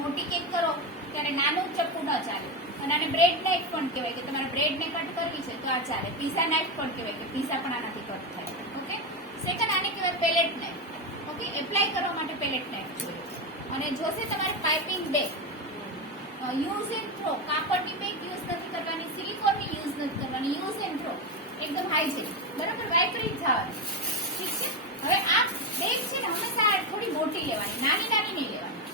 મોટી કેક કરો ત્યારે નાનું ચપ્પુ ન ચાલે, અને આને બ્રેડ નાઇફ પણ કહેવાય કે તમારે બ્રેડને કટ કરવી છે તો આ ચાલે. પીઝા નાઇફ પણ કહેવાય કે પીઝા પણ આનાથી કટ થાય. ઓકે, સેકન્ડ આને કહેવાય પેલેટ નાઇફ. ઓકે, એપ્લાય કરવા માટે પેલેટ નાઇફ જોઈએ. અને જોશે તમારે piping bag, use and throw, કાપડની બેગ યુઝ નથી કરવાની, સિલિકોનની યુઝ નથી કરવાની, યુઝ એન્ડ થ્રો, એકદમ હાઇજેનિક, બરાબર, વાઇપરી જવાની. ઠીક છે. હવે આ બેગ છે ને હંમેશા થોડી મોટી લેવાની, નાની નાની નહીં લેવાની,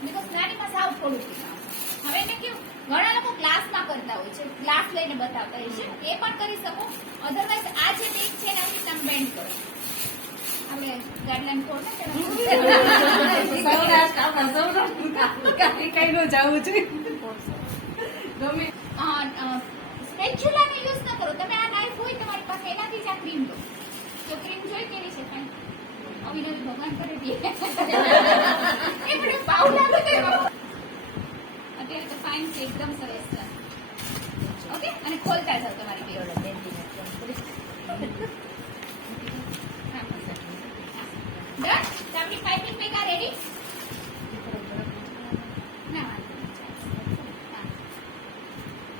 બીકોઝ નાનીમાં સાવ થોડું પીવાનું. હવે એને કેવું, ઘણા લોકો ગ્લાસમાં કરતા હોય છે, ગ્લાસ લઈને બતાવતા હોય છે, એ પણ કરી શકો. અધરવાઇઝ આ જે બેગ છે ને આવી તમે બેન્ડ કરો. આપણે ગાઈડલાઈન કોડ સ્પેચ્યુલાને યુઝ ન કરો તમે. આ નાઇફ હોય તમારી પાસે એનાથી જ આ ક્રીમ લો. તો ક્રીમ જોઈ કેવી છે કાંઈ અવિનાશ ભગવાન કરે દે એ બધું પાવડા અત્યારે તો ફાઇન છે, એકદમ સરસ છે. ઓકે, અને ખોલતા જાવ તમારી બેગ. ડન. તો આપણી પાઇપિંગ બેગ આ રેડી.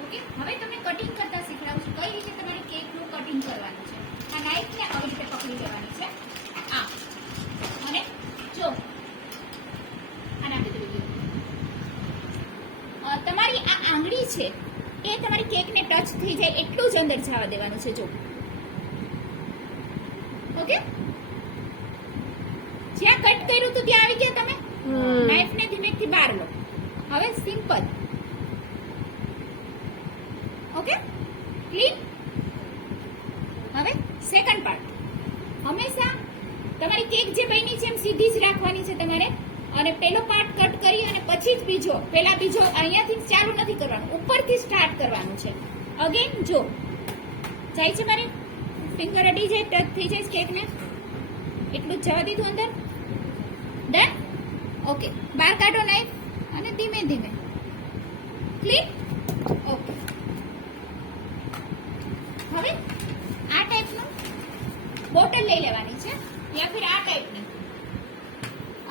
ઓકે, હવે તમને કટિંગ કરતા શીખડાવું છું કઈ રીતે તમારે કેકનું કટિંગ કરવાનું છે. આ નાઇફને આવી રીતે પકડી લેવાની છે આ, અને જો આ નાખી દેવી. તમારી આ આંગળી છે એ તમારી કેકને ટચ થઈ જાય એટલું જ અંદર જવા દેવાનું છે. જો ઓકે, જ્યાં કટ કર્યું હતું ત્યાં આવી ગયા તમે. નાઇફને ધીમેથી બહાર લો. હવે સિમ્પલ. Okay, clean. હવે સેકન્ડ પાર્ટ, હંમેશા તમારી કેક જે બની છે એમ સીધી જ રાખવાની છે તમારે. અને પેલો પાર્ટ કટ કરી અને પછી જ બીજો, પેલા બીજો અહીંયાથી ચાલુ નથી કરવાનું, ઉપરથી સ્ટાર્ટ કરવાનું છે. અગેન જો જાય છે મારી ફિંગર અડી જાય, ટચ થઈ જાય કેકને, એટલું જ જવા દીધું અંદર. ડન. ઓકે, બહાર કાઢો નાઈફ અને ધીમે ધીમે ક્લીન. ઓકે, હવે આ ટાઈપનું બોટલ લઈ લેવાની છે યા ફિર આ ટાઈપની,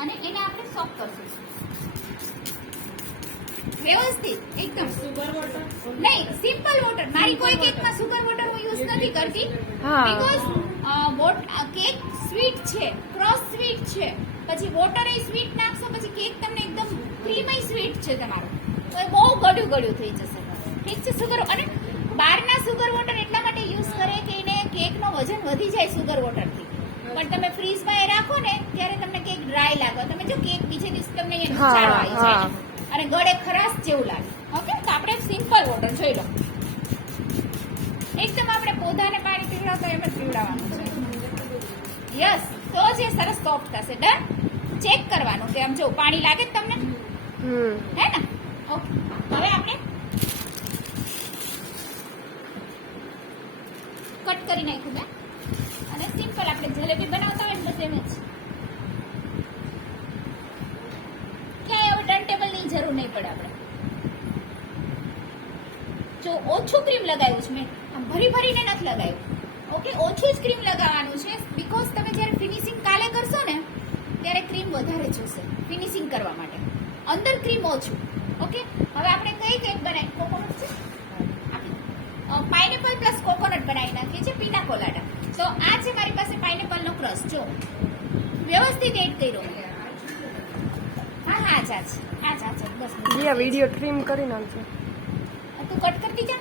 અને એને આપણે સોક કરશું વ્યવસ્થિત એકદમ. સુગર વોટર નહીં, સિમ્પલ વોટર. મારી કોઈ કેકમાં સુગર વોટર હું યુઝ નથી કરતી, બીકોઝ કેક સ્વીટ છે, ક્રોસ સ્વીટ છે, પછી વોટર એ સ્વીટ નાખશો પછી કેક તમને એકદમ ક્રીમી સ્વીટ છે તમારો, તો એ બહુ ગળ્યું ગળ્યું થઈ જશે. ઠીક છે. સુગર, અને બહારના સુગર વોટર એટલા માટે યુઝ કરે કે એને કેકનો વજન વધી જાય સુગર વોટરથી, પણ તમે ફ્રીઝમાં એ રાખો ને ત્યારે તમને કેક ડ્રાય લાગે. તમે જો કેક બીજે દિવસ તમને ચાલો આવી જાય અને ગળે ખરાશ જેવું લાગે. ઓકે, તો આપણે સિમ્પલ વોટર જોઈ લો, એકદમ આપણે પૌધાને પાણી પીવડાવતા એમ જ પીવડાવવાનું છે. યસ, તો જે સરસ સોફ્ટ થશે. ડન. ચેક કરવાનું કે આમ જો પાણી લાગે તમને, હે ને? ઓકે, હવે આપણે કટ કરી નાખ્યું મેં, અને સિમ્પલ આપણે જલેબી બનાવતા હોય ને બસ એમ જ. ક્યાંય એવું ટર્ન ટેબલની જરૂર નહીં પડે. આપણે જો ઓછું ક્રીમ લગાવ્યું છે મેં, આમ ભરી ભરીને નથી લગાવ્યું. ઓકે, ઓછું જ ક્રીમ લગાવવાનું છે, બીકોઝ તમે જ્યારે ફિનિશિંગ કાલે કરશો ને ત્યારે ક્રીમ વધારે જોશે ફિનિશિંગ કરવા માટે, અંદર ક્રીમ ઓછું. ઓકે, હવે આપણે કઈ કેક બનાવી, કોકોનટ છે, પાઇનેપલ પ્લસ કોકોનટ બનાવી નાખીએ છીએ, પીના કોલાડા. તો આ છે મારી પાસે પાઇનેપલનો ક્રશ, જો વ્યવસ્થિત એડ કર્યો. હા હા, આજ બસ વિડિયો ટ્રીમ કરી નાખજો. તું કટ કરતી જા.